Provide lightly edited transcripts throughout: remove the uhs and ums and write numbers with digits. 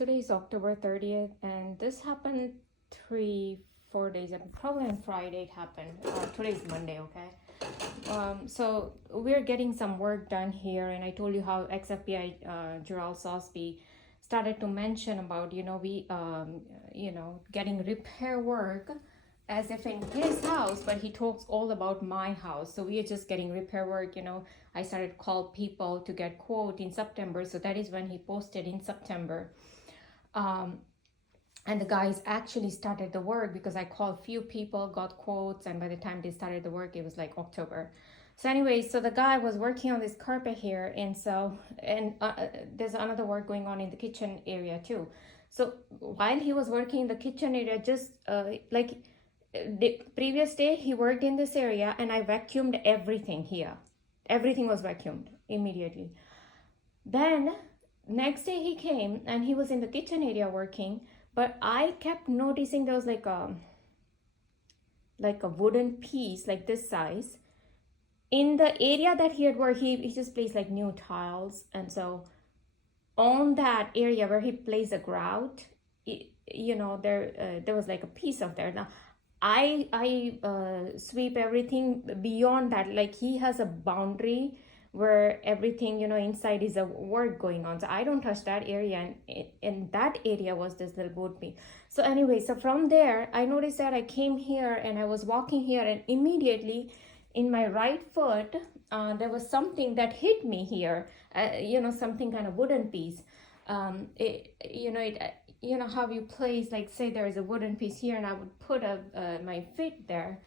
today is October 30th, and this happened 3-4 days ago. Probably on Friday it happened. Today is Monday, okay? So we're getting some work done here, and I told you how ex-FBI GERAL SOSBEE started to mention about, getting repair work as if in his house, but he talks all about my house. So we are just getting repair work. I started to call people to get quote in September. So that is when he posted in September. And the guys actually started the work because I called few people, got quotes, and by the time they started the work, it was like October. So anyway, so the guy was working on this carpet here, and there's another work going on in the kitchen area too. So while he was working in the kitchen area, just the previous day he worked in this area, and I vacuumed everything here. Everything was vacuumed immediately. Then next day he came and he was in the kitchen area working, but I kept noticing there was like a wooden piece like this size in the area that he had worked. He just placed like new tiles, and so on that area where he placed a grout, there was like a piece of there. Now I sweep everything beyond that. Like he has a boundary where everything inside is a work going on, so I don't touch that area, and in that area was this little wood piece. So anyway, so from there I noticed that I came here and I was walking here, and immediately in my right foot there was something that hit me here, something kind of wooden piece. How you place, like say there is a wooden piece here, and I would put my foot there,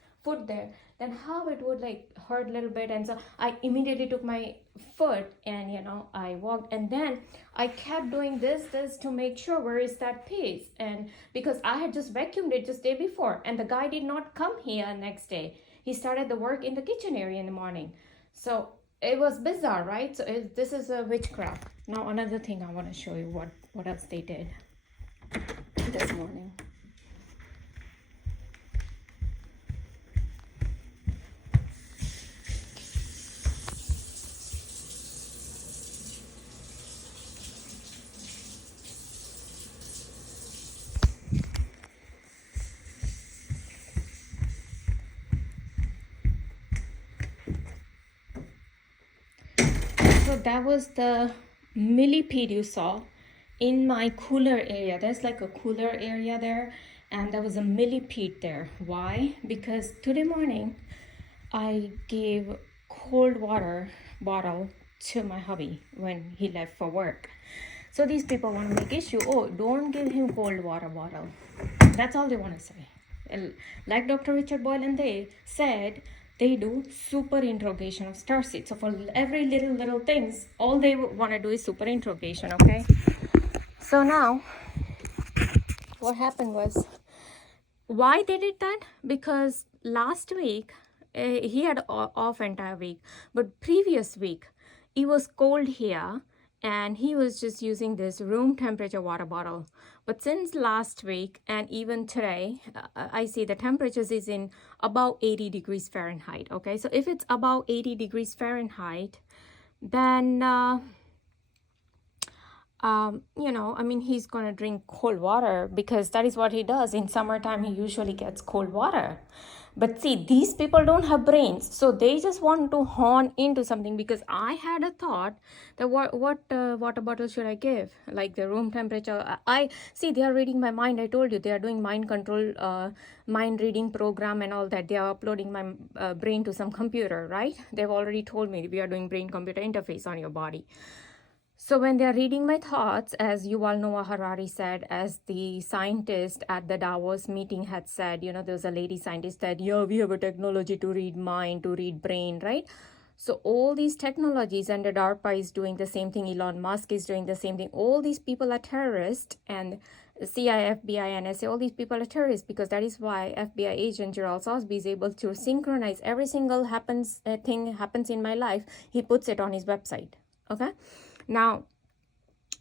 then how it would like hurt a little bit. And so I immediately took my foot and I walked, and then I kept doing this to make sure where is that piece, and because I had just vacuumed it just day before, and the guy did not come here next day. He started the work in the kitchen area in the morning. So it was bizarre, right? So this is a witchcraft. Now another thing I want to show you what else they did this morning. So that was the millipede you saw in my cooler area. There's like a cooler area there, and there was a millipede there. Why? Because today morning I gave cold water bottle to my hubby when he left for work. So these people want to make issue, oh, don't give him cold water bottle. That's all they want to say. Like Dr. Richard Boyle and they said, they do super interrogation of starseed. So for every little things, all they want to do is super interrogation, okay? So now, what happened was, why they did that? Because last week, he had off entire week. But previous week, it was cold here, and he was just using this room temperature water bottle. But since last week and even today, I see the temperatures is in about 80 degrees Fahrenheit, okay? So if it's about 80 degrees Fahrenheit, then, he's going to drink cold water because that is what he does. In summertime, he usually gets cold water. But see, these people don't have brains, so they just want to hone into something. Because I had a thought that what water bottle should I give, like the room temperature. I see they are reading my mind. I told you they are doing mind control, mind reading program and all that. They are uploading my brain to some computer, right? They've already told me we are doing brain computer interface on your body. So when they are reading my thoughts, as Yuval Noah Harari said, as the scientist at the Davos meeting had said, there was a lady scientist that, yeah, we have a technology to read mind, to read brain, right? So all these technologies, and the DARPA is doing the same thing, Elon Musk is doing the same thing. All these people are terrorists, and CIA, FBI, NSA, all these people are terrorists, because that is why FBI agent GERAL SOSBEE is able to synchronize every single thing happens in my life. He puts it on his website, okay? Now,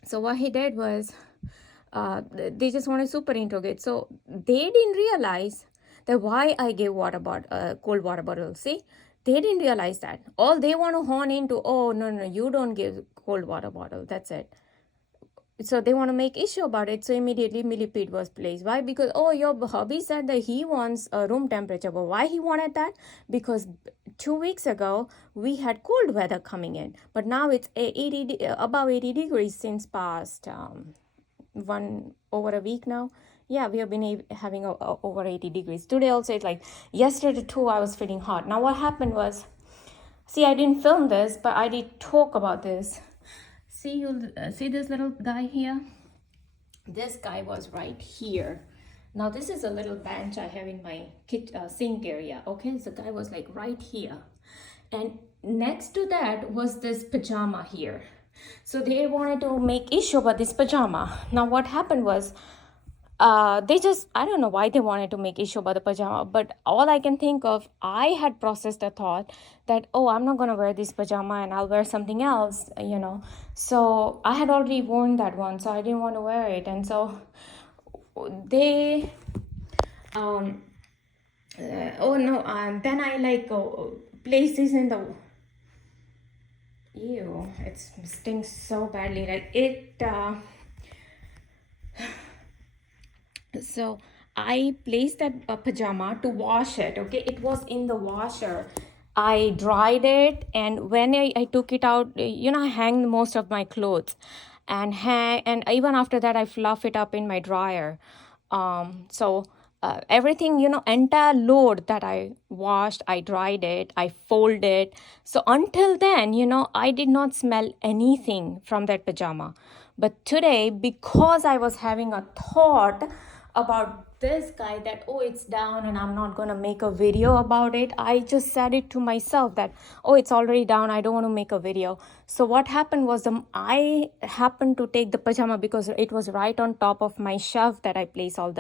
so what he did was, they just want to super interrogate. So they didn't realize that why I gave cold water bottle. See, they didn't realize that. All they want to hone into, oh, no, you don't give cold water bottle. That's it. so they want to make issue about it. So immediately millipede was placed. Why? Because, oh, your hubby said that he wants a room temperature. But why he wanted that? Because 2 weeks ago we had cold weather coming in, but now it's above 80 degrees since past over a week now. Yeah, we have been having over 80 degrees. Today also it's like, yesterday too I was feeling hot. Now what happened was, see, I didn't film this, but I did talk about this. See, you see this little guy here? This guy was right here. Now this is a little bench I have in my sink area. Okay, so the guy was like right here. And next to that was this pajama here. So they wanted to make issue about this pajama. Now what happened was, they just, I don't know why they wanted to make issue about the pajama, but all I can think of, I had processed a thought that, oh, I'm not going to wear this pajama and I'll wear something else, you know. So I had already worn that one, so I didn't want to wear it. And so they, then I like place this in the, ew, it stinks so badly, like it, so I placed that pajama to wash it. Okay, it was in the washer. I dried it, and when I took it out, you know, I hang most of my clothes, and even after that I fluff it up in my dryer. Everything, you know, entire load that I washed, I dried it, I folded it. So until then, you know, I did not smell anything from that pajama. But today, because I was having a thought about this guy that, oh, it's down and I'm not going to make a video about it, I just said it to myself that, oh, it's already down, I don't want to make a video. So what happened was, I happened to take the pajama because it was right on top of my shelf that I place all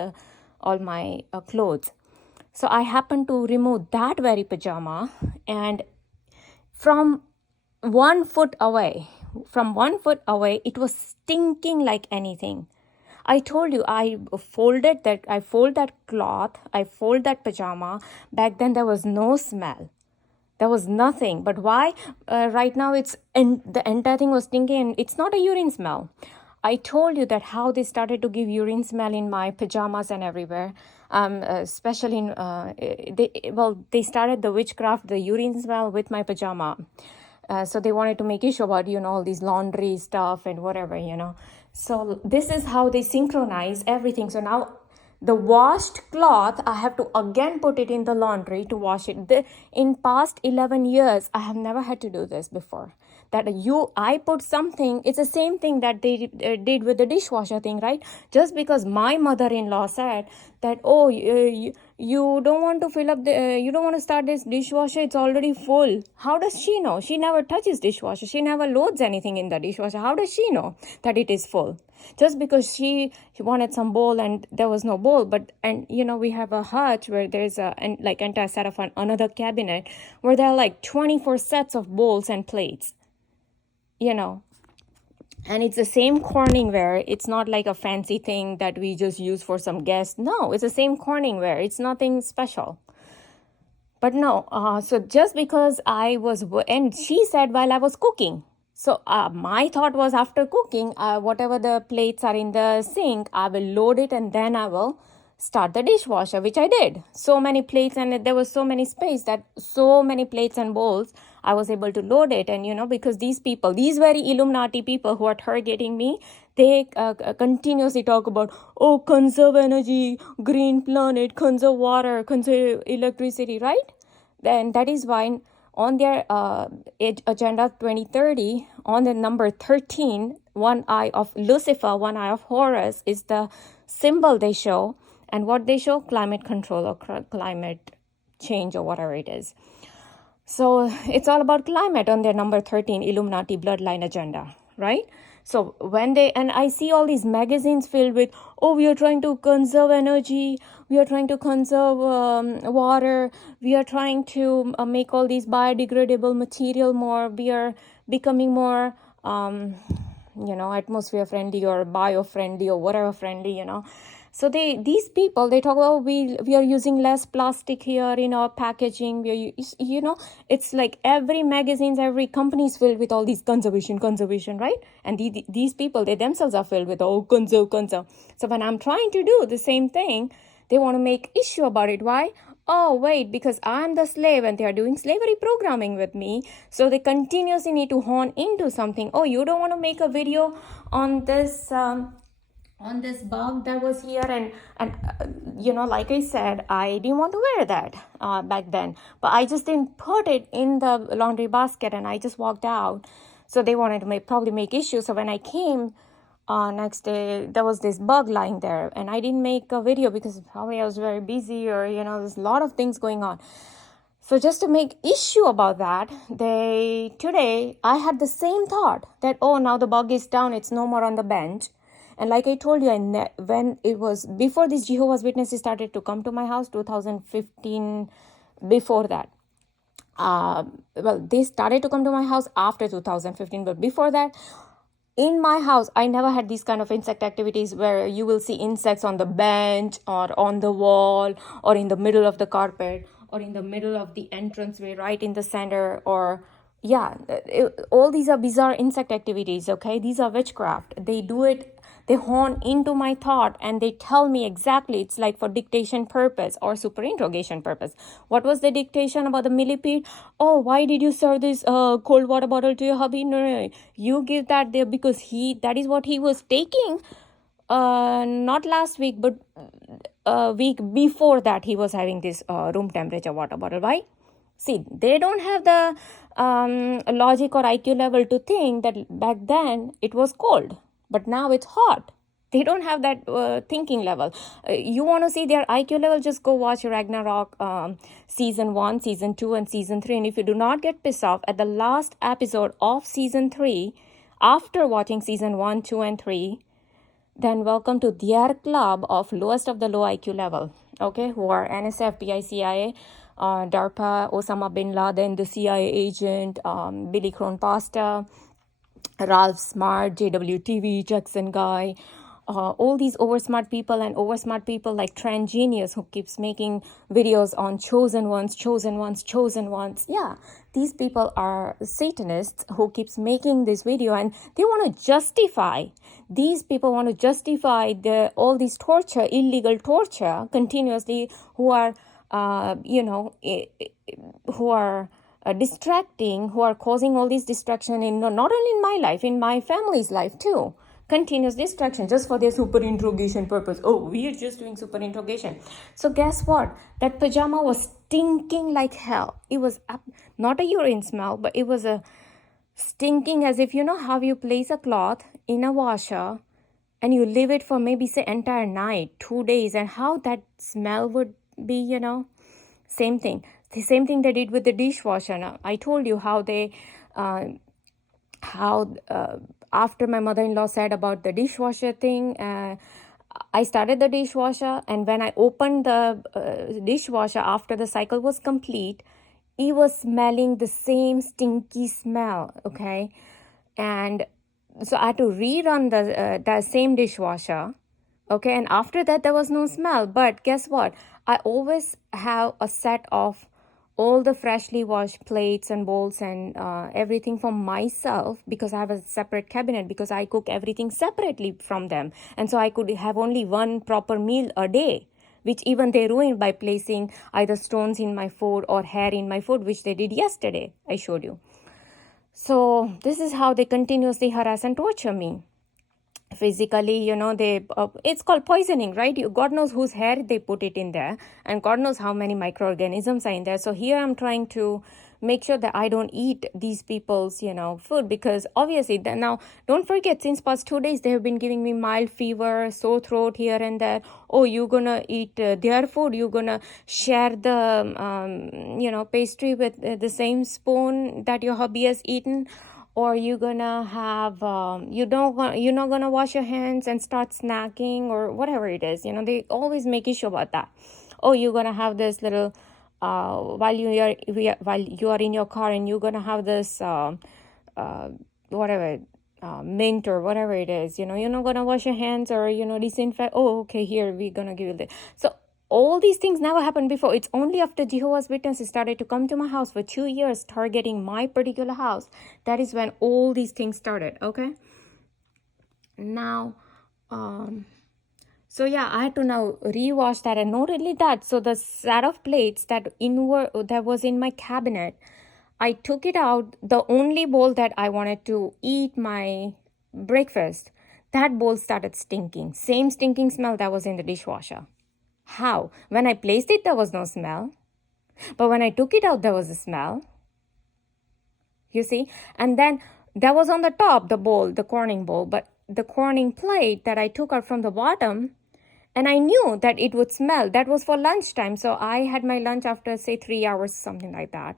my clothes. So I happened to remove that very pajama, and from 1 foot away, it was stinking like anything. I told you, I fold that cloth, I fold that pajama. Back then there was no smell. There was nothing. But why? Right now the entire thing was stinking, and it's not a urine smell. I told you that how they started to give urine smell in my pajamas and everywhere. Especially in, they started the witchcraft, the urine smell with my pajama. So they wanted to make issue about, you know, all these laundry stuff and whatever, you know. So this is how they synchronize everything. So now the washed cloth, I have to again put it in the laundry to wash it. In past 11 years, I have never had to do this before. I put something, it's the same thing that they did with the dishwasher thing, right? Just because my mother-in-law said that, oh, you don't want to fill up you don't want to start this dishwasher, it's already full. How does she know? She never touches dishwasher. She never loads anything in the dishwasher. How does she know that it is full? Just because she wanted some bowl and there was no bowl. And you know, we have a hutch where there's entire set of another cabinet where there are like 24 sets of bowls and plates, you know. And it's the same Corningware. It's not like a fancy thing that we just use for some guests. No, it's the same Corningware. It's nothing special. But no, so just because and she said while I was cooking. So my thought was, after cooking, whatever the plates are in the sink, I will load it and then I will start the dishwasher, which I did. So many plates, and there was so many space that so many plates and bowls, I was able to load it. And, you know, because these very Illuminati people who are targeting me, they continuously talk about, oh, conserve energy, green planet, conserve water, conserve electricity, right? Then that is why on their Agenda 2030, on the number 13, one eye of Lucifer, one eye of Horus is the symbol they show. And what they show? Climate control or climate change or whatever it is. So it's all about climate on their number 13 Illuminati bloodline agenda, right? So and I see all these magazines filled with, oh, we are trying to conserve energy, we are trying to conserve water, we are trying to make all these biodegradable material more, we are becoming more atmosphere friendly or bio friendly or whatever friendly. So these people, they talk about, we are using less plastic here in our packaging. It's like every magazines, every company is filled with all these conservation, right? And these people, they themselves are filled with, conserve. So when I'm trying to do the same thing, they want to make issue about it. Why? Oh, wait, because I'm the slave and they are doing slavery programming with me. So they continuously need to hone into something. Oh, you don't want to make a video on this bug that was here, and like I said, I didn't want to wear that back then, but I just didn't put it in the laundry basket and I just walked out. So they wanted to probably make issues. So when I came next day, there was this bug lying there, and I didn't make a video because probably I was very busy, or there's a lot of things going on. So just to make issue about that, today I had the same thought that, now the bug is down, it's no more on the bench. And like I told you, when it was before these Jehovah's Witnesses started to come to my house, 2015, before that. They started to come to my house after 2015, but before that, in my house, I never had these kind of insect activities where you will see insects on the bench or on the wall or in the middle of the carpet or in the middle of the entranceway, right in the center, or all these are bizarre insect activities, okay? These are witchcraft. They do it, they hone into my thought and they tell me exactly. It's like for dictation purpose or super interrogation purpose. What was the dictation about the millipede? Oh, why did you serve this cold water bottle to your hubby? No. You give that there because that is what he was taking. Not last week, but a week before that, he was having this room temperature water bottle. Why? See, they don't have the logic or IQ level to think that back then it was cold, but now it's hot. They don't have that thinking level. You want to see their IQ level, just go watch Ragnarok season 1, season 2, and season 3. And if you do not get pissed off at the last episode of season 3, after watching season 1, 2, and 3, then welcome to their club of lowest of the low IQ level, okay, who are NSF, FBI, CIA, DARPA, Osama bin Laden, the CIA agent, Billy Crone Pasta, Ralph Smart, JWTV, Jackson Guy, all these oversmart people like Trend Genius, who keeps making videos on chosen ones. Yeah, these people are Satanists who keeps making this video, and they want to justify. These people want to justify all this torture, illegal torture, continuously, who are who are distracting, who are causing all this distraction in not only in my life, in my family's life too. Continuous distraction just for their super interrogation purpose. Oh, we are just doing super interrogation. So guess what? That pajama was stinking like hell. It was not a urine smell, but it was a stinking, as if how you place a cloth in a washer and you leave it for maybe say entire night, 2 days, and how that smell would be, same thing. The same thing they did with the dishwasher. Now, I told you how they after my mother-in-law said about the dishwasher thing, I started the dishwasher, and when I opened the dishwasher after the cycle was complete, it was smelling the same stinky smell, okay? And so I had to rerun the same dishwasher, okay? And after that, there was no smell. But guess what? I always have a set of all the freshly washed plates and bowls and everything for myself, because I have a separate cabinet, because I cook everything separately from them. And so I could have only one proper meal a day, which even they ruined by placing either stones in my food or hair in my food, which they did yesterday. I showed you. So this is how they continuously harass and torture me. Physically, they it's called poisoning, right? God knows whose hair they put it in there, and God knows how many microorganisms are in there. So here I'm trying to make sure that I don't eat these people's food, because obviously now don't forget, since past 2 days they have been giving me mild fever, sore throat here and there. Oh, you're gonna eat their food, you're gonna share the pastry with the same spoon that your hubby has eaten, or you're gonna have you're not gonna wash your hands and start snacking, or whatever it is. They always make issue about that. Oh, you're gonna have this little while you are in your car, and you're gonna have this whatever mint or whatever it is, you're not gonna wash your hands or disinfect. Oh, okay, here we're gonna give you this. So all these things never happened before. It's only after Jehovah's Witnesses started to come to my house for 2 years, targeting my particular house, that is when all these things started. Okay, now so yeah, I had to now rewash that. And not only that, so the set of plates that was in my cabinet, I took it out. The only bowl that I wanted to eat my breakfast, that bowl started stinking. Same stinking smell that was in the dishwasher. How? When I placed it, there was no smell. But when I took it out, there was a smell. You see? And then that was on the top, the bowl, the Corning bowl. But the Corning plate that I took out from the bottom, and I knew that it would smell. That was for lunchtime. So I had my lunch after, say, 3 hours, something like that.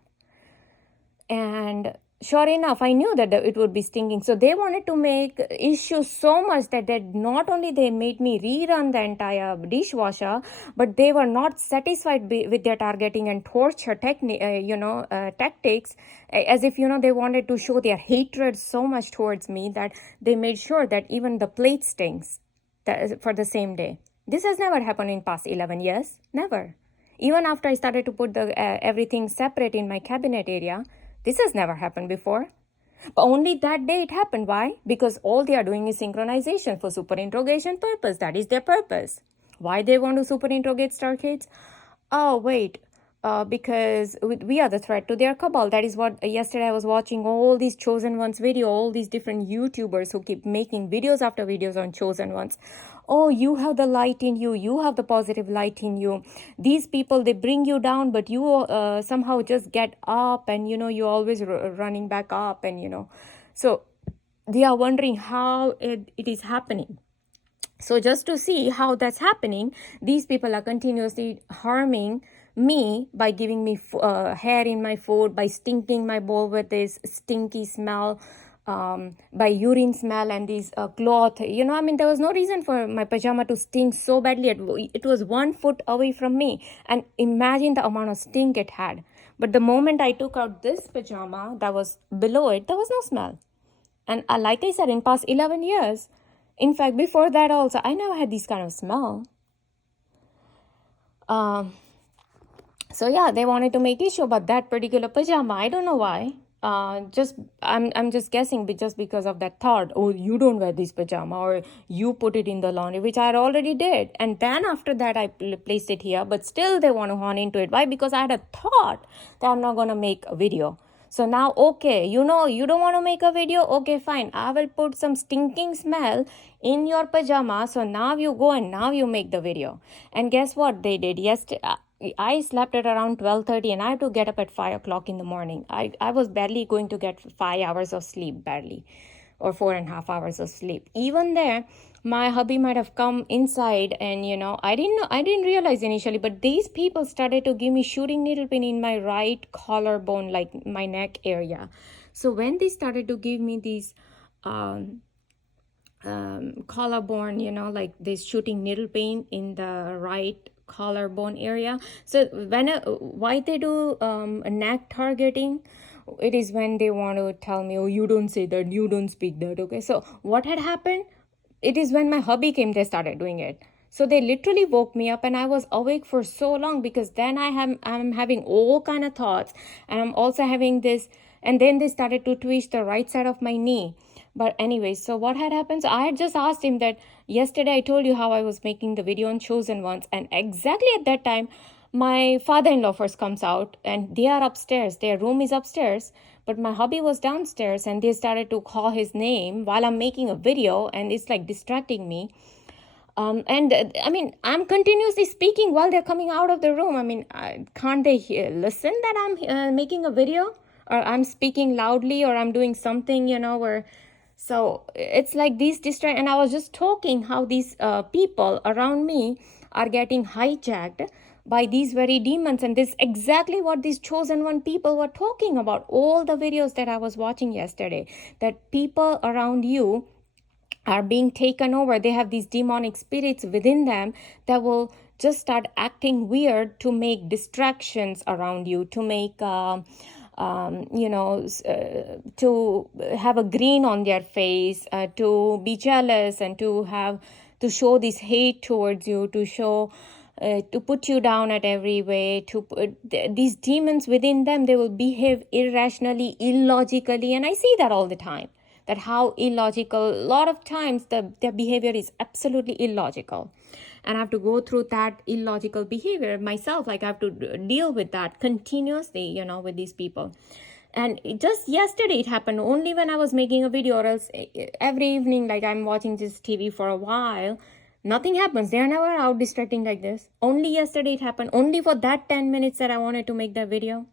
And sure enough, I knew that it would be stinking. So they wanted to make issues so much that not only they made me rerun the entire dishwasher, but they were not satisfied with their targeting and torture tactics, as if, they wanted to show their hatred so much towards me that they made sure that even the plate stinks for the same day. This has never happened in past 11 years. Never. Even after I started to put the everything separate in my cabinet area, this has never happened before. But only that day it happened. Why? Because all they are doing is synchronization for super interrogation purpose. That is their purpose. Why they want to super interrogate star kids? Oh, wait. Because we are the threat to their cabal. That is what yesterday I was watching all these chosen ones video, all these different YouTubers who keep making videos after videos on chosen ones. Oh, you have the light in you. You have the positive light in you. These people, they bring you down, but you somehow just get up and, you're always running back up and, So they are wondering how it is happening. So just to see how that's happening, these people are continuously harming me by giving me hair in my food, by stinking my bowl with this stinky smell, by urine smell and these cloth. There was no reason for my pajama to stink so badly. It was 1 foot away from me. And imagine the amount of stink it had. But the moment I took out this pajama that was below it, there was no smell. And like I said, in past 11 years, in fact, before that also, I never had this kind of smell. So yeah, they wanted to make issue about that particular pajama. I don't know why. I'm just guessing, just because of that thought. Oh, you don't wear this pajama, or you put it in the laundry, which I already did. And then after that, I placed it here. But still, they want to horn into it. Why? Because I had a thought that I'm not gonna make a video. So now, okay, you don't want to make a video? Okay, fine. I will put some stinking smell in your pajama. So now you go and now you make the video. And guess what they did yesterday? I slept at around 12:30 and I have to get up at 5 o'clock in the morning. I was barely going to get 5 hours of sleep, barely, or 4.5 hours of sleep. Even there, my hubby might have come inside and, I didn't realize initially, but these people started to give me shooting needle pain in my right collarbone, like my neck area. So when they started to give me these collarbone, like this shooting needle pain in the right collarbone area. So why they do neck targeting? It is when they want to tell me, oh, you don't say that, you don't speak that. Okay, so what had happened? It is when my hubby came, they started doing it. So they literally woke me up and I was awake for so long, because then I'm having all kind of thoughts, and I'm also having this, and then they started to twitch the right side of my knee. But anyway, so what had happened? So I had just asked him that yesterday I told you how I was making the video on chosen ones, and exactly at that time, my father-in-law first comes out and they are upstairs. Their room is upstairs, but my hubby was downstairs, and they started to call his name while I'm making a video, and it's like distracting me. I'm continuously speaking while they're coming out of the room. Can't they listen that I'm making a video, or I'm speaking loudly, or I'm doing something, so it's like these distract. And I was just talking how these people around me are getting hijacked by these very demons. And this is exactly what these chosen one people were talking about. All the videos that I was watching yesterday, that people around you are being taken over. They have these demonic spirits within them that will just start acting weird to make distractions around you, to make to have a grin on their face, to be jealous, and to show this hate towards you, to put you down at every way, these demons within them, they will behave irrationally, illogically, and I see that all the time, that how illogical, a lot of times their behavior is absolutely illogical. And I have to go through that illogical behavior myself. Like I have to deal with that continuously, with these people. And just yesterday it happened, only when I was making a video, or else every evening, like I'm watching this TV for a while, nothing happens. They are never out distracting like this. Only yesterday it happened, only for that 10 minutes that I wanted to make that video.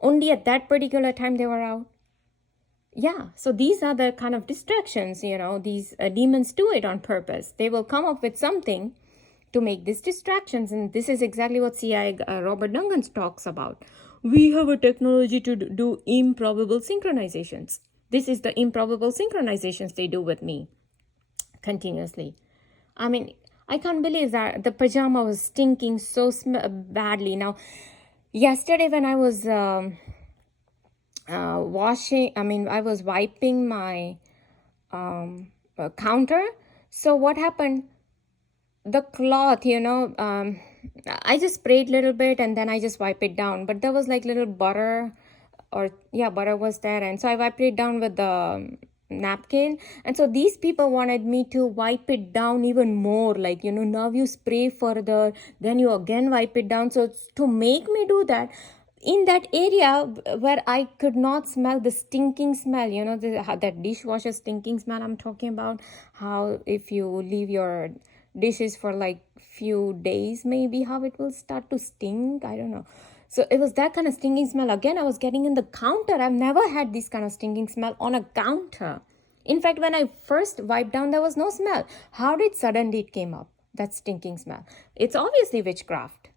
Only at that particular time they were out. Yeah, so these are the kind of distractions, these demons do it on purpose. They will come up with something to make these distractions. And this is exactly what CIA Robert Duncan talks about. We have a technology to do improbable synchronizations. This is the improbable synchronizations they do with me continuously. I mean, I can't believe that the pajama was stinking so badly. Now, yesterday when I was I was wiping my counter. So what happened? The cloth, I just sprayed a little bit and then I just wipe it down. But there was like little butter, butter was there. And so I wiped it down with the napkin. And so these people wanted me to wipe it down even more. Like, now you spray further, then you again wipe it down. So to make me do that, in that area where I could not smell the stinking smell, that dishwasher stinking smell I'm talking about, how if you leave your dishes for like few days, maybe how it will start to stink, I don't know. So it was that kind of stinking smell. Again, I was getting in the counter. I've never had this kind of stinking smell on a counter. In fact, when I first wiped down, there was no smell. How did suddenly it came up, that stinking smell? It's obviously witchcraft.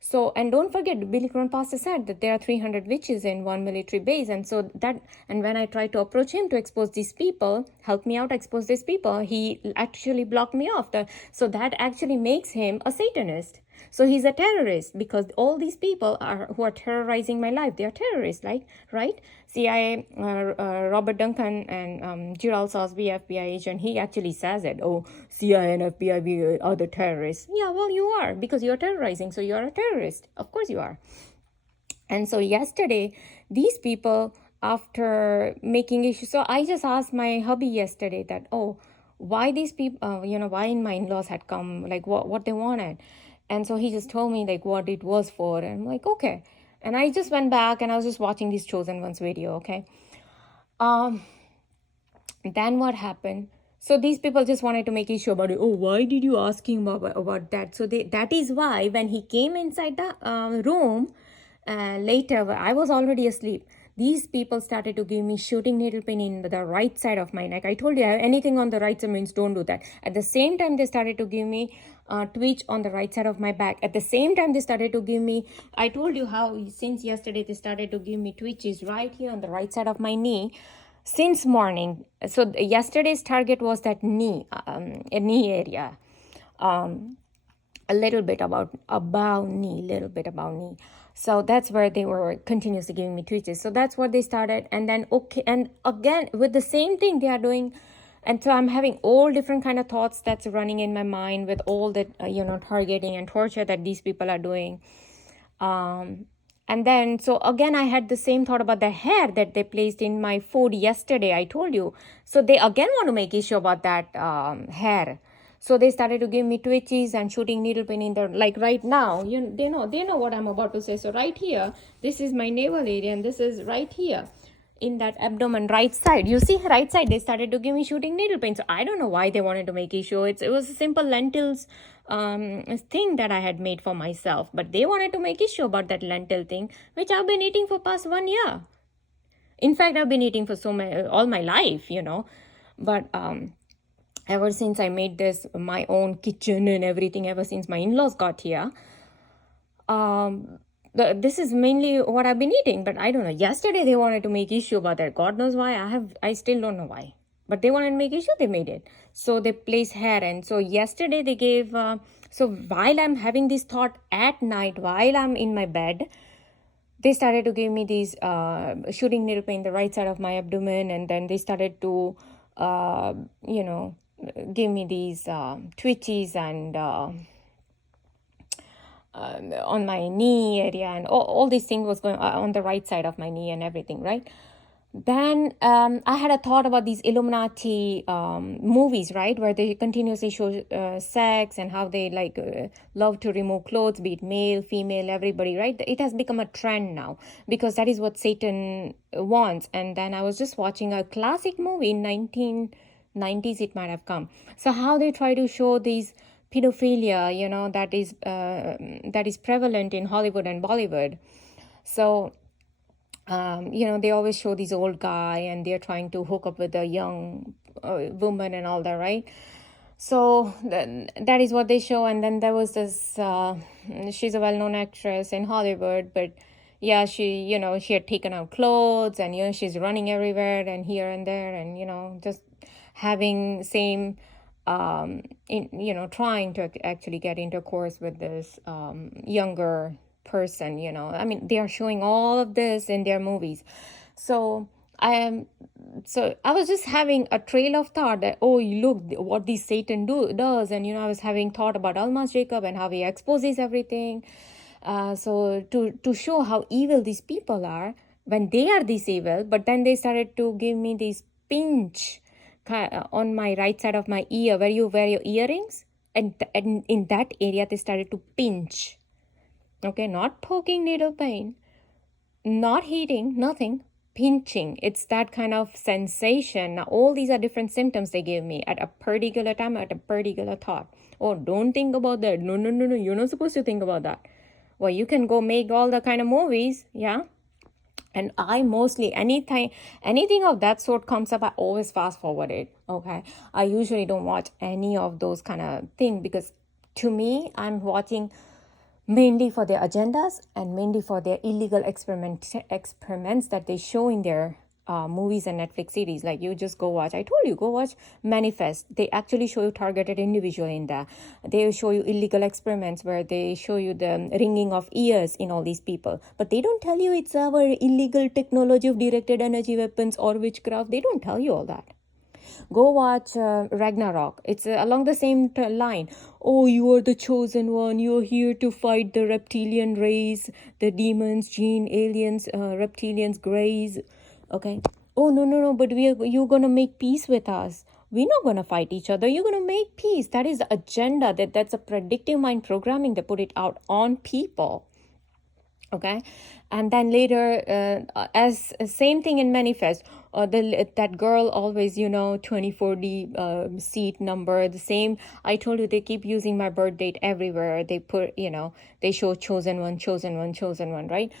So, and don't forget, Billy Crone Pastor said that there are 300 witches in one military base. And so and when I tried to approach him to expose these people, help me out expose these people, he actually blocked me off. So that actually makes him a Satanist. So he's a terrorist, because all these people who are terrorizing my life, they are terrorists, right? CIA, Robert Duncan and GERAL SOSBEE FBI agent, he actually says it. Oh, CIA and FBI are the terrorists. Yeah, well, you are, because you're terrorizing, so you're a terrorist. Of course you are. And so yesterday, these people, after making issues, so I just asked my hubby yesterday that, why these people, why my in-laws had come, like what they wanted. And so he just told me like what it was for. And I'm like, okay. And I just went back and I was just watching this Chosen Ones video, okay? Then what happened? So these people just wanted to make issue about it. Oh, why did you ask him about that? So that is why when he came inside the room, later, I was already asleep. These people started to give me shooting needle pain in the right side of my neck. I told you, anything on the right side means don't do that. At the same time, they started to give me twitch on the right side of my back. At the same time, they started to give me, I told you how since yesterday, they started to give me twitches right here on the right side of my knee since morning. So yesterday's target was that knee, a knee area. A little bit about knee. So that's where they were continuously giving me twitches. So that's what they started. And then, and again, with the same thing they are doing. And so I'm having all different kind of thoughts that's running in my mind with all the, targeting and torture that these people are doing. And then, so again, I had the same thought about the hair that they placed in my food yesterday, I told you. So they again want to make issue about that hair. So they started to give me twitches and shooting needle pain in there. Like right now, they know what I'm about to say. So right here, this is my navel area, and this is right here in that abdomen, right side. You see, right side, they started to give me shooting needle pain. So I don't know why they wanted to make issue. It was a simple lentils thing that I had made for myself, but they wanted to make issue about that lentil thing, which I've been eating for past 1 year. In fact, I've been eating for all my life, but ever since I made this my own kitchen and everything, ever since my in-laws got here, this is mainly what I've been eating. But I don't know. Yesterday they wanted to make issue about that. God knows why. I still don't know why. But they wanted to make issue. They made it. So they placed hair. And so yesterday they gave. So while I'm having this thought at night, while I'm in my bed, they started to give me these shooting needle pain the right side of my abdomen, and then they started to give me these twitches and on my knee area, and all these things was going on the right side of my knee and everything, right? Then I had a thought about these Illuminati movies, right, where they continuously show sex and how they love to remove clothes, be it male, female, everybody, right? It has become a trend now because that is what Satan wants. And then I was just watching a classic movie in 1990s, it might have come. So how they try to show these pedophilia, that is prevalent in Hollywood and Bollywood. So they always show this old guy and they're trying to hook up with a young woman and all that, right? So that is what they show. And then there was this, she's a well-known actress in Hollywood, but yeah, she had taken out clothes and, she's running everywhere and here and there and, just having same, trying to actually get intercourse with this younger person, I mean, they are showing all of this in their movies. So I was just having a trail of thought that, oh, look what this Satan does. And I was having thought about Almas Jacob and how he exposes everything. So to show how evil these people are when they are this evil. But then they started to give me this pinch on my right side of my ear where you wear your earrings, and in that area they started to pinch. Okay, not poking, needle pain, not heating, nothing, pinching. It's that kind of sensation. Now, all these are different symptoms they gave me at a particular time, at a particular thought. Oh, don't think about that. No, you're not supposed to think about that. Well, you can go make all the kind of movies, yeah? And I mostly, anything of that sort comes up, I always fast forward it, okay? I usually don't watch any of those kind of things because to me, I'm watching mainly for their agendas and mainly for their illegal experiments that they show in their movies and Netflix series. Like you just go watch, I told you, go watch Manifest. They actually show you targeted individual in that. They show you illegal experiments where they show you the ringing of ears in all these people. But they don't tell you it's our illegal technology of directed energy weapons or witchcraft. They don't tell you all that. Go watch Ragnarok. It's along the same line. Oh, you are the chosen one. You're here to fight the reptilian race, the demons, jinn, aliens, reptilians, greys. Okay. Oh, no. But you're going to make peace with us. We're not going to fight each other. You're going to make peace. That is the agenda. That's a predictive mind programming. They put it out on people. Okay. And then later, as same thing in Manifest, that girl always, 2040 seat number, the same. I told you they keep using my birth date everywhere. They put, they show chosen one, right?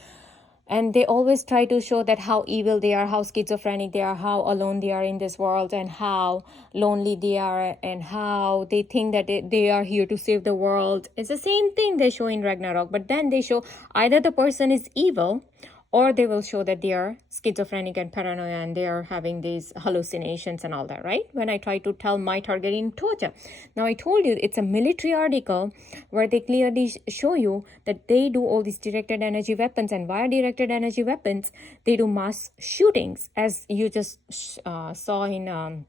And they always try to show that how evil they are, how schizophrenic they are, how alone they are in this world, and how lonely they are, and how they think that they are here to save the world. It's the same thing they show in Ragnarok, but then they show either the person is evil or they will show that they are schizophrenic and paranoia and they are having these hallucinations and all that, right? When I try to tell my target in torture. Now, I told you it's a military article where they clearly show you that they do all these directed energy weapons, and via directed energy weapons, they do mass shootings, as you just saw in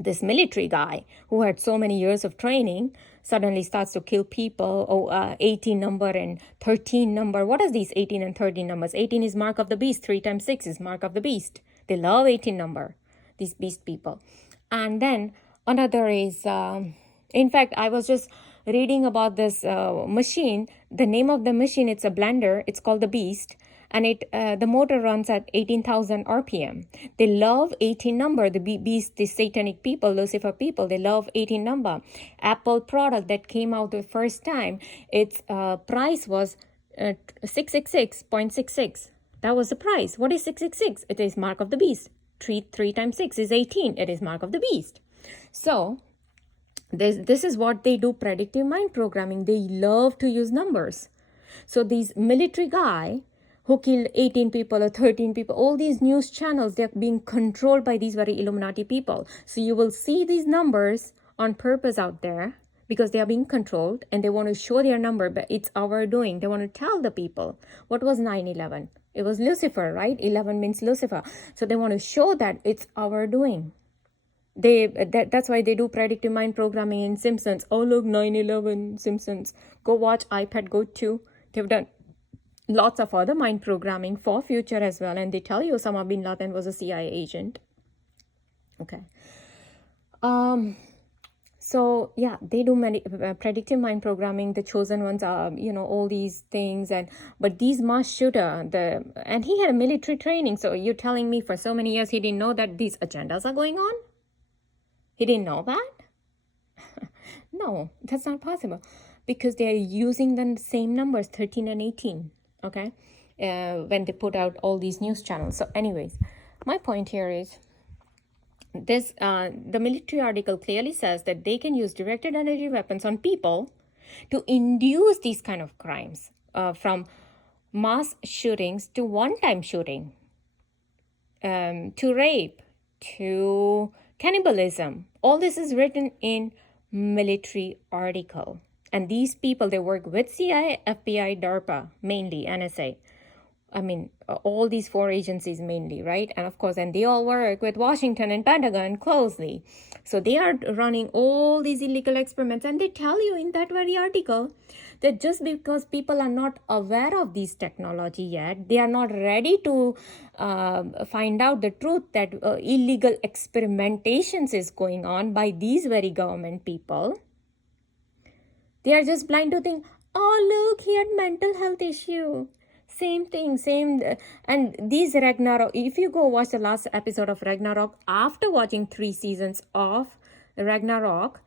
this military guy who had so many years of training suddenly starts to kill people. 18 number and 13 number. What are these 18 and 13 numbers? 18 is mark of the beast. 3 times 6 is mark of the beast. They love 18 number, these beast people. And then another is, in fact, I was just reading about this machine. The name of the machine, it's a blender. It's called the Beast. And the motor runs at 18,000 RPM. They love 18 number. The beast, the satanic people, Lucifer people, they love 18 number. Apple product that came out the first time, its price was 666.66. That was the price. What is 666? It is mark of the beast. 3 times 6 is 18. It is mark of the beast. So this is what they do, predictive mind programming. They love to use numbers. So these military guy who killed 18 people or 13 people, all these news channels, they're being controlled by these very Illuminati people. So you will see these numbers on purpose out there because they are being controlled and they want to show their number, but it's our doing. They want to tell the people. What was 9/11? It was Lucifer, right? 11 means Lucifer. So they want to show that it's our doing. That's why they do predictive mind programming in Simpsons. Oh, look, 9/11 Simpsons. Go watch iPad Go 2. They've done lots of other mind programming for future as well. And they tell you Osama bin Laden was a CIA agent. Okay. So yeah, they do many predictive mind programming. The chosen ones are, all these things. But these mass shooter, and he had a military training. So you're telling me for so many years he didn't know that these agendas are going on? He didn't know that? No, that's not possible, because they're using the same numbers, 13 and 18, okay, when they put out all these news channels. So anyways, my point here is this: the military article clearly says that they can use directed energy weapons on people to induce these kind of crimes, from mass shootings to one-time shooting, to rape, to cannibalism. All this is written in military article. And these people, they work with CIA, FBI, DARPA, mainly NSA. I mean, all these 4 agencies mainly, right? And of course, and they all work with Washington and Pentagon closely. So they are running all these illegal experiments. And they tell you in that very article that just because people are not aware of this technology yet, they are not ready to find out the truth that illegal experimentations is going on by these very government people. They are just blind to think, oh, look, he had mental health issue. Same thing, and these Ragnarok, if you go watch the last episode of Ragnarok after watching 3 seasons of Ragnarok,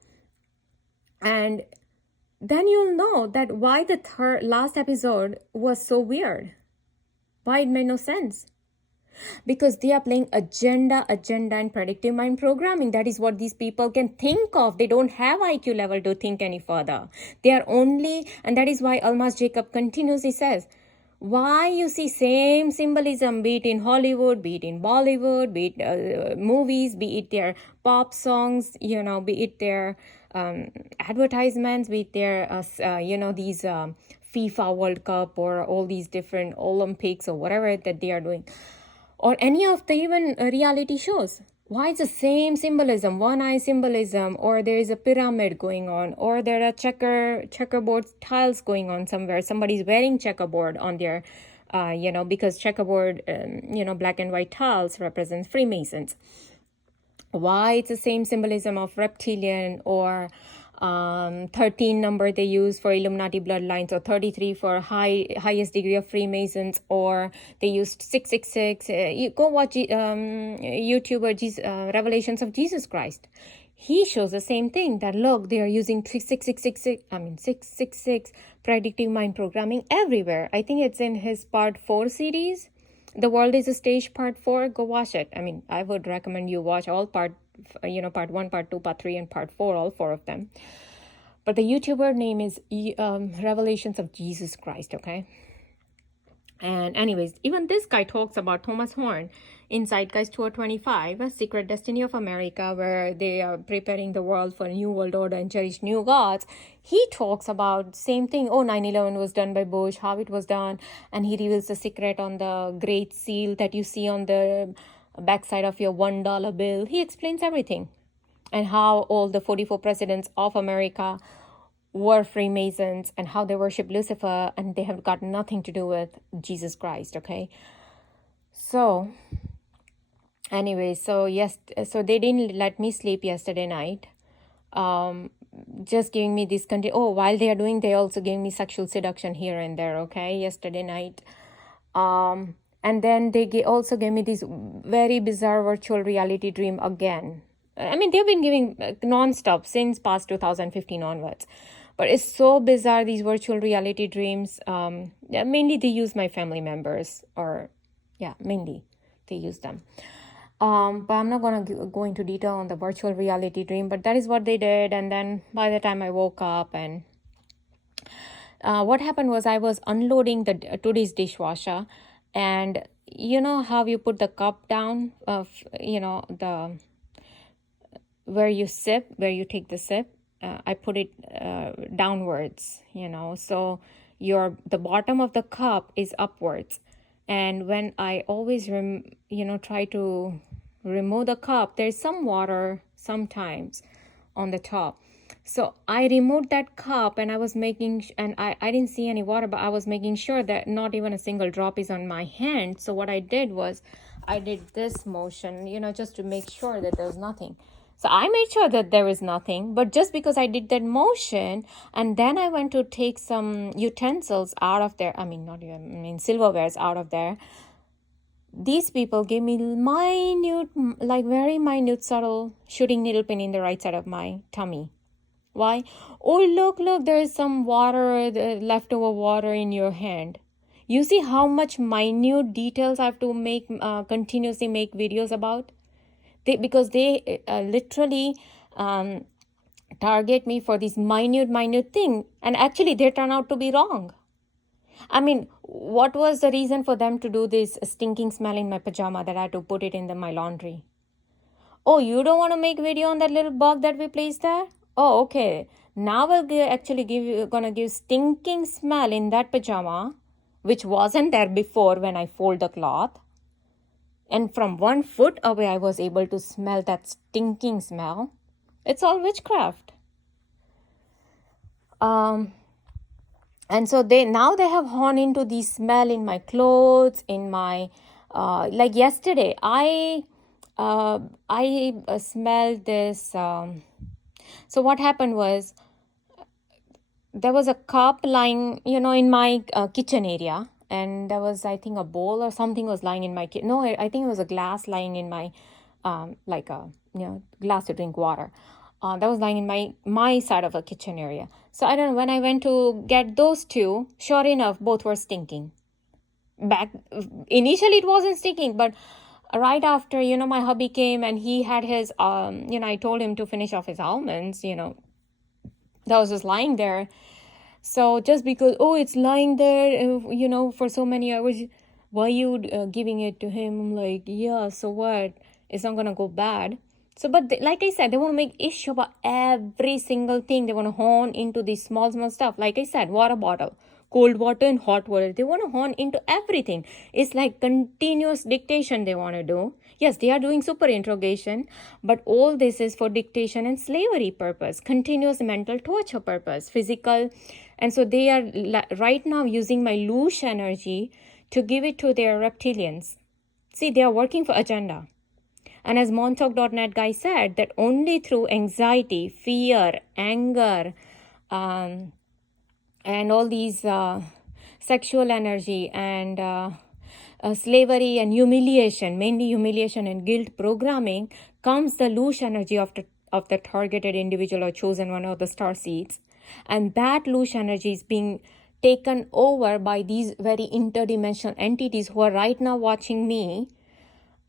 and then you'll know that why the last episode was so weird. Why it made no sense. Because they are playing agenda and predictive mind programming. That is what these people can think of. They don't have IQ level to think any further. They are only, and that is why Almas Jacob continuously says, why you see same symbolism, be it in Hollywood, be it in Bollywood, be it movies, be it their pop songs, be it their advertisements, be it their, these FIFA World Cup or all these different Olympics or whatever that they are doing, or any of the even reality shows. Why it's the same symbolism, one-eye symbolism, or there is a pyramid going on, or there are checkerboard tiles going on somewhere. Somebody's wearing checkerboard on their, because checkerboard, black and white tiles represent Freemasons. Why it's the same symbolism of reptilian, or 13 number they use for Illuminati bloodlines, or 33 for highest degree of Freemasons, or they used 666. You go watch YouTuber Revelations of Jesus Christ. He shows the same thing, that look, they are using 666 predictive mind programming everywhere. I think it's in his part 4 series. The World is a Stage part 4. Go watch it. I mean, I would recommend you watch all part 1, part 2, part 3, and part 4, all 4 of them. But the YouTuber name is Revelations of Jesus Christ, okay? And anyways, even this guy talks about Thomas Horn in Zeitgeist Tour 25, A Secret Destiny of America, where they are preparing the world for a new world order and cherish new gods. He talks about same thing. 9/11 was done by Bush, how it was done. And he reveals the secret on the Great Seal that you see on the backside of your $1 bill. He explains everything, and how all the 44 presidents of America were Freemasons, and how they worship Lucifer, and they have got nothing to do with Jesus Christ, okay? So anyway, so they didn't let me sleep yesterday night, just giving me this while they are doing, they also gave me sexual seduction here and there, okay, yesterday night. And then they also gave me this very bizarre virtual reality dream again. I mean, they've been giving non-stop since past 2015 onwards. But it's so bizarre, these virtual reality dreams. Mainly they use my family members, mainly they use them. But I'm not going to go into detail on the virtual reality dream, but that is what they did. And then by the time I woke up, and what happened was I was unloading today's dishwasher, and you know how you put the cup down of, where you take the sip. I put it downwards, so the bottom of the cup is upwards, And when I always, try to remove the cup, there's some water sometimes on the top. So I removed that cup and I was making, and I didn't see any water, but I was making sure that not even a single drop is on my hand. So what I did was I did this motion, just to make sure that there's nothing. So I made sure that there is nothing, but just because I did that motion, and then I went to take some utensils out of there, silverwares out of there, these people gave me minute, like very minute, subtle shooting needle pain in the right side of my tummy. Why? Oh, look, there is some water, leftover water in your hand. You see how much minute details I have to make, continuously make videos about? Because they literally target me for this minute thing, and actually they turn out to be wrong. I mean, what was the reason for them to do this stinking smell in my pajama that I had to put it in my laundry? Oh, you don't want to make video on that little bug that we placed there? Oh, okay. Now we're gonna give stinking smell in that pajama, which wasn't there before when I fold the cloth. And from 1 foot away, I was able to smell that stinking smell. It's all witchcraft. And so they have honed into the smell in my clothes, in my, like yesterday, I smelled this. So what happened was, there was a cup lying, in my kitchen area. And there was, I think, a bowl or something was lying in my kitchen. No, I think it was a glass lying in my, glass to drink water. That was lying in my side of the kitchen area. So I don't know, when I went to get those two, sure enough, both were stinking. Initially it wasn't stinking, but right after, my hubby came and he had his, I told him to finish off his almonds, that was just lying there. So just because, it's lying there, for so many hours, why are you giving it to him? I'm like, yeah, so what? It's not going to go bad. So, but like I said, they want to make issue about every single thing. They want to hone into these small stuff. Like I said, water bottle, cold water and hot water. They want to hone into everything. It's like continuous dictation they want to do. Yes, they are doing super interrogation, but all this is for dictation and slavery purpose, continuous mental torture purpose, physical. And so they are right now using my loose energy to give it to their reptilians. See, they are working for agenda. And as Montauk.net guy said, that only through anxiety, fear, anger, and all these sexual energy and slavery and humiliation, mainly humiliation and guilt programming, comes the loose energy of the targeted individual or chosen one of the star seeds. And that loose energy is being taken over by these very interdimensional entities who are right now watching me,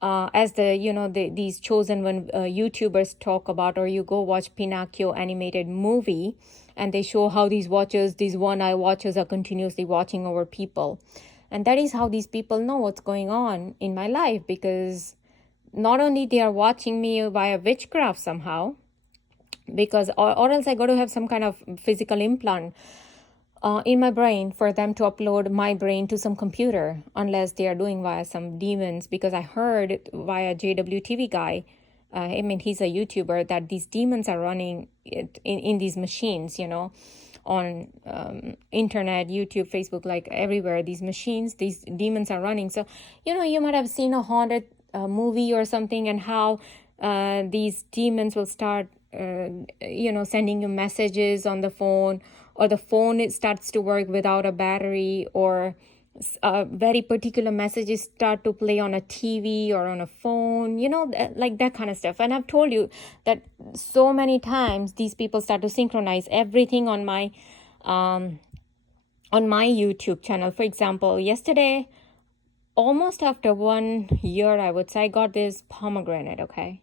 as these chosen one YouTubers talk about, or you go watch Pinocchio animated movie, and they show how these one-eye watchers are continuously watching over people. And that is how these people know what's going on in my life, because not only they are watching me via witchcraft somehow, because or else I got to have some kind of physical implant in my brain for them to upload my brain to some computer, unless they are doing via some demons. Because I heard via JWTV guy, he's a YouTuber, that these demons are running in these machines, on internet, YouTube, Facebook, like everywhere. These machines, these demons are running. So, you might have seen a haunted movie or something, and how these demons will start, sending you messages on the phone, or the phone starts to work without a battery, or very particular messages start to play on a TV or on a phone, like that kind of stuff. And I've told you that so many times these people start to synchronize everything on my YouTube channel. For example, yesterday, almost after 1 year, I would say, I got this pomegranate, okay?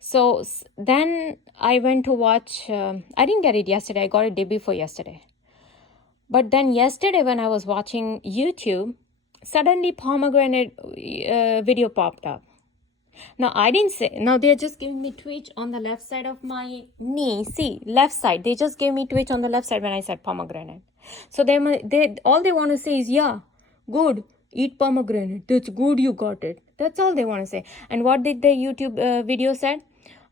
So then I went to watch, I didn't get it yesterday, I got it day before yesterday. But then yesterday when I was watching YouTube, suddenly pomegranate video popped up. Now I didn't say, now they're just giving me twitch on the left side of my knee. See, left side, they just gave me twitch on the left side when I said pomegranate. So they all they want to say is, yeah, good, Eat pomegranate. That's good, you got it. That's all they want to say. And what did the YouTube video said?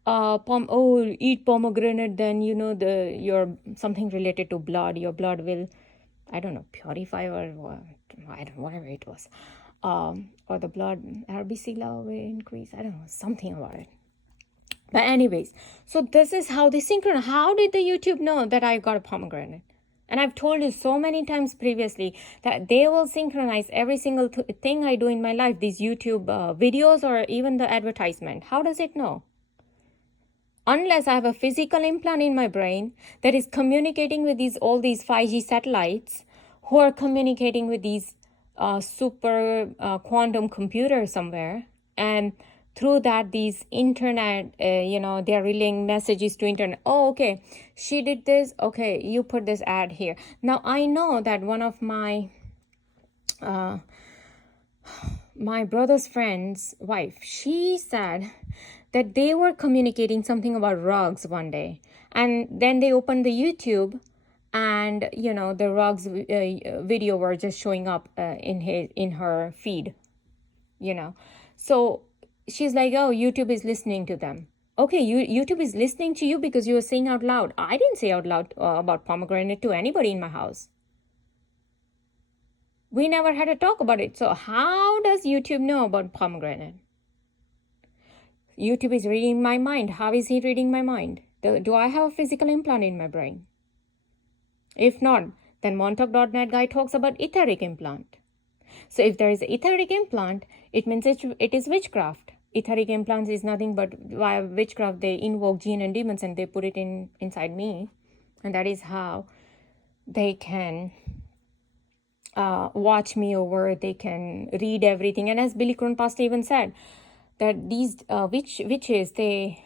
Eat pomegranate, then your something related to blood. Your blood will, I don't know, purify or whatever it was. Or the blood RBC level will increase. I don't know, something about it. But anyways, so this is how they synchronize. How did the YouTube know that I got a pomegranate? And I've told you so many times previously that they will synchronize every single thing I do in my life, these YouTube videos or even the advertisement. How does it know? Unless I have a physical implant in my brain that is communicating with all these 5G satellites who are communicating with these super quantum computers somewhere, and through that these internet, they're relaying messages to internet. Oh, okay, she did this. Okay, you put this ad here. Now I know that one of my brother's friend's wife, she said that they were communicating something about rugs one day, and then they opened the YouTube, and the rugs video were just showing up in her feed, so she's like, oh, YouTube is listening to them. Okay, YouTube is listening to you because you were saying out loud. I didn't say out loud about pomegranate to anybody in my house. We never had a talk about it. So how does YouTube know about pomegranate? YouTube is reading my mind. How is he reading my mind? Do I have a physical implant in my brain? If not, then Montauk.net guy talks about etheric implant. So if there is etheric implant, it means it is witchcraft. Etheric implants is nothing but via witchcraft. They invoke jinn and demons and they put it inside me. And that is how they can watch me over. They can read everything. And as Billy Crone Pastor even said, that these witches, they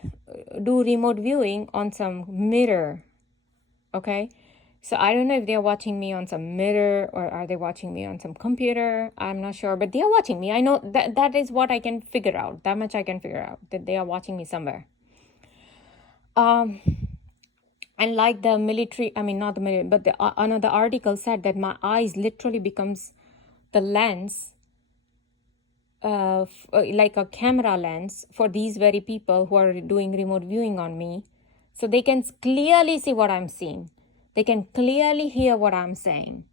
do remote viewing on some mirror. Okay? So I don't know if they're watching me on some mirror or are they watching me on some computer. I'm not sure, but they are watching me. I know that is what I can figure out. That much I can figure out, that they are watching me somewhere. And like the military, I mean, not the military, but another article said that my eyes literally becomes the lens, like a camera lens for these very people who are doing remote viewing on me. So they can clearly see what I'm seeing. They can clearly hear what I'm saying.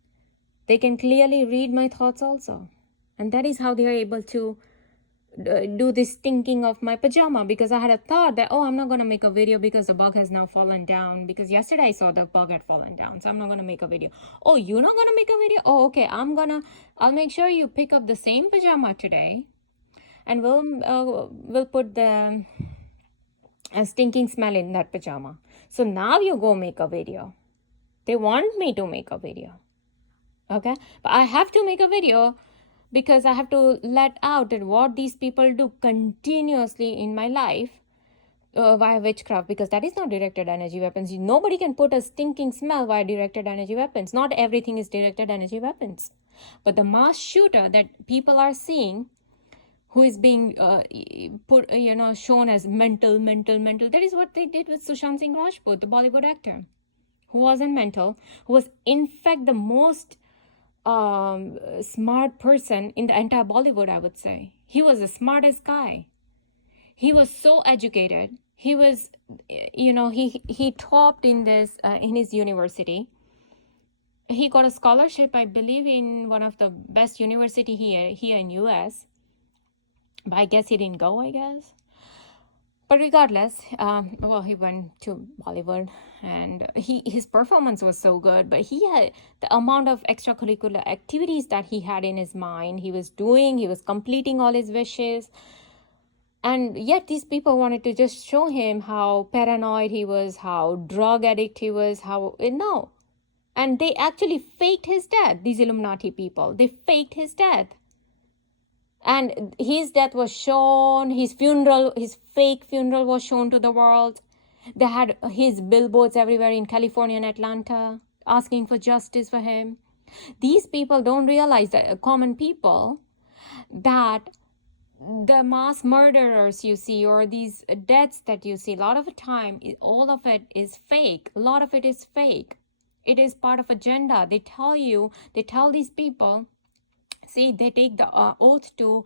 They can clearly read my thoughts also. And that is how they are able to do this thinking of my pajama, because I had a thought that, I'm not going to make a video because the bug has now fallen down, because yesterday I saw the bug had fallen down, so I'm not going to make a video. Oh, you're not going to make a video? Oh, okay, I'll make sure you pick up the same pajama today, and we'll put the stinking smell in that pajama. So now you go make a video. They want me to make a video. Okay, but I have to make a video because I have to let out that what these people do continuously in my life via witchcraft, because that is not directed energy weapons. Nobody can put a stinking smell via directed energy weapons. Not everything is directed energy weapons. But the mass shooter that people are seeing, who is being shown as mental, that is what they did with Sushant Singh Rajput, the Bollywood actor, who wasn't mental, who was in fact the most smart person in the entire Bollywood, I would say. He was the smartest guy. He was so educated. He was, he topped in this in his university. He got a scholarship, I believe, in one of the best university here in US. But I guess he didn't go, I guess. But regardless, he went to Bollywood, and his performance was so good. But he had the amount of extracurricular activities that he had in his mind. He was completing all his wishes. And yet these people wanted to just show him how paranoid he was, how drug addict he was, no. And they actually faked his death, these Illuminati people. They faked his death. And his death was shown, his fake funeral was shown to the world. They had his billboards everywhere in California and Atlanta asking for justice for him. These people don't realize, that common people, that the mass murderers you see, or these deaths that you see, a lot of the time, all of it is fake. A lot of it is fake. It is part of agenda. They tell these people, See, they take the oath to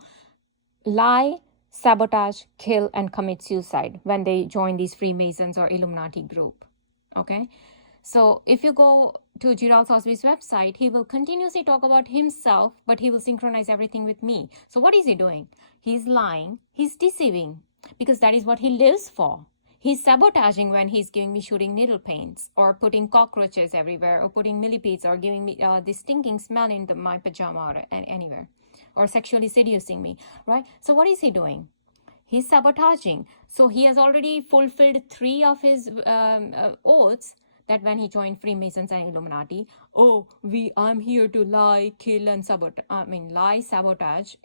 lie, sabotage, kill, and commit suicide when they join these Freemasons or Illuminati group. Okay, so if you go to GERAL SOSBEE's website, he will continuously talk about himself, but he will synchronize everything with me. So what is he doing? He's lying, he's deceiving, because that is what he lives for. He's sabotaging when he's giving me shooting needle pains, or putting cockroaches everywhere, or putting millipedes, or giving me this stinking smell in my pajama or anywhere, or sexually seducing me, right? So what is he doing? He's sabotaging. So he has already fulfilled 3 of his oaths, that when he joined Freemasons and Illuminati, I'm here to lie, kill, and lie, sabotage,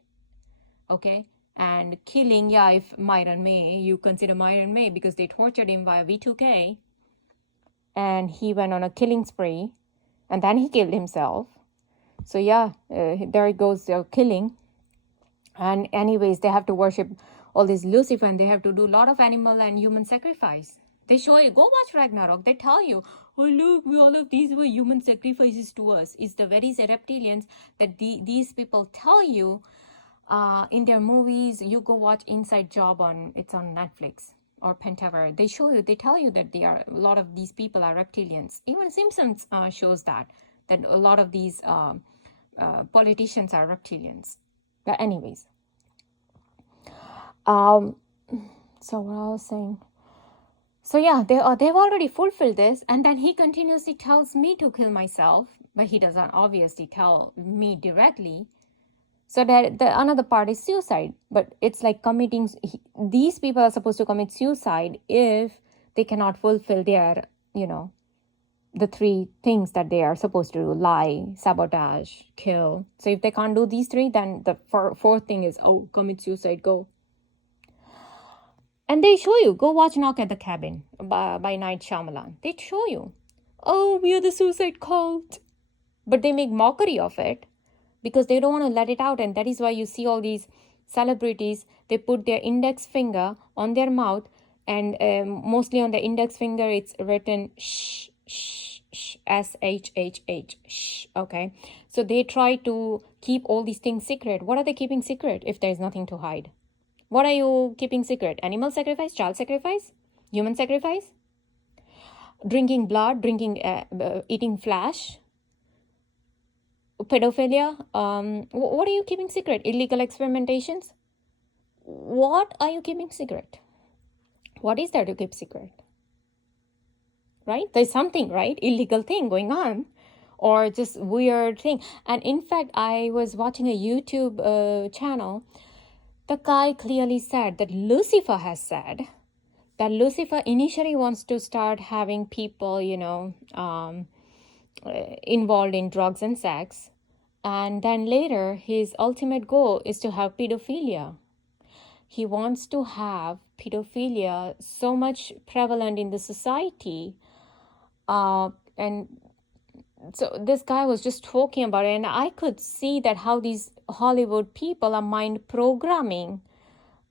okay, and killing. Yeah, if Myron May, you consider Myron May, because they tortured him via V2K, and he went on a killing spree, and then he killed himself. So yeah, there it goes, killing. And anyways, they have to worship all this Lucifer, and they have to do a lot of animal and human sacrifice. They show you, go watch Ragnarok, they tell you, oh look, all of these were human sacrifices to us. It's the very reptilians that these people tell you in their movies. You go watch Inside Job it's on Netflix or Pentaver. They show you, they tell you that a lot of these people are reptilians. Even Simpsons shows that a lot of these politicians are reptilians. But anyways, so what I was saying. So yeah, they've already fulfilled this, and then he continuously tells me to kill myself, but he doesn't obviously tell me directly. So that the another part is suicide, but it's like committing. These people are supposed to commit suicide if they cannot fulfill their, the 3 things that they are supposed to do: lie, sabotage, kill. So if they can't do these 3, then the 4th thing is, commit suicide, go. And they show you, go watch Knock at the Cabin by Night Shyamalan. They show you, we are the suicide cult. But they make mockery of it because they don't want to let it out. And that is why you see all these celebrities, they put their index finger on their mouth, and mostly on the index finger, it's written shh, shh, shh, S-H-H-H, shh, okay? So they try to keep all these things secret. What are they keeping secret if there's nothing to hide? What are you keeping secret? Animal sacrifice, child sacrifice, human sacrifice, drinking blood, eating flesh, pedophilia. What are you keeping secret? Illegal experimentations. What are you keeping secret? What is there to keep secret? Right? There's something, right? Illegal thing going on, or just weird thing. And in fact, I was watching a YouTube channel. The guy clearly said that Lucifer has said that Lucifer initially wants to start having people, involved in drugs and sex. And then later, his ultimate goal is to have pedophilia. He wants to have pedophilia so much prevalent in the society. And so this guy was just talking about it, and I could see that how these Hollywood people are mind programming,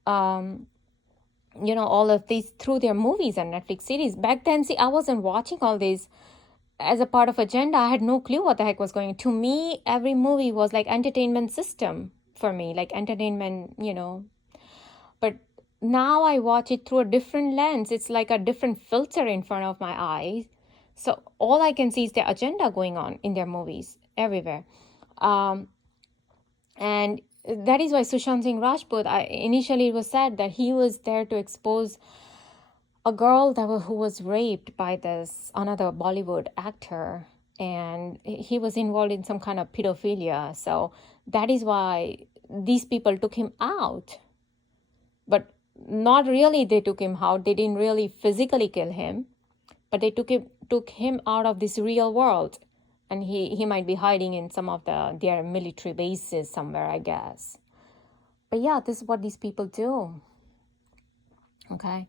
all of these through their movies and Netflix series. Back then, I wasn't watching all this as a part of agenda. I had no clue what the heck was going on. To me, every movie was like entertainment system for me, like entertainment, But now I watch it through a different lens. It's like a different filter in front of my eyes. So all I can see is the agenda going on in their movies everywhere. And that is why Sushant Singh Rajput, initially it was said that he was there to expose a girl who was raped by this another Bollywood actor, and he was involved in some kind of pedophilia. So that is why these people took him out. But not really they took him out. They didn't really physically kill him, but they took him out of this real world. And he might be hiding in some of their military bases somewhere, I guess. But yeah, this is what these people do. Okay.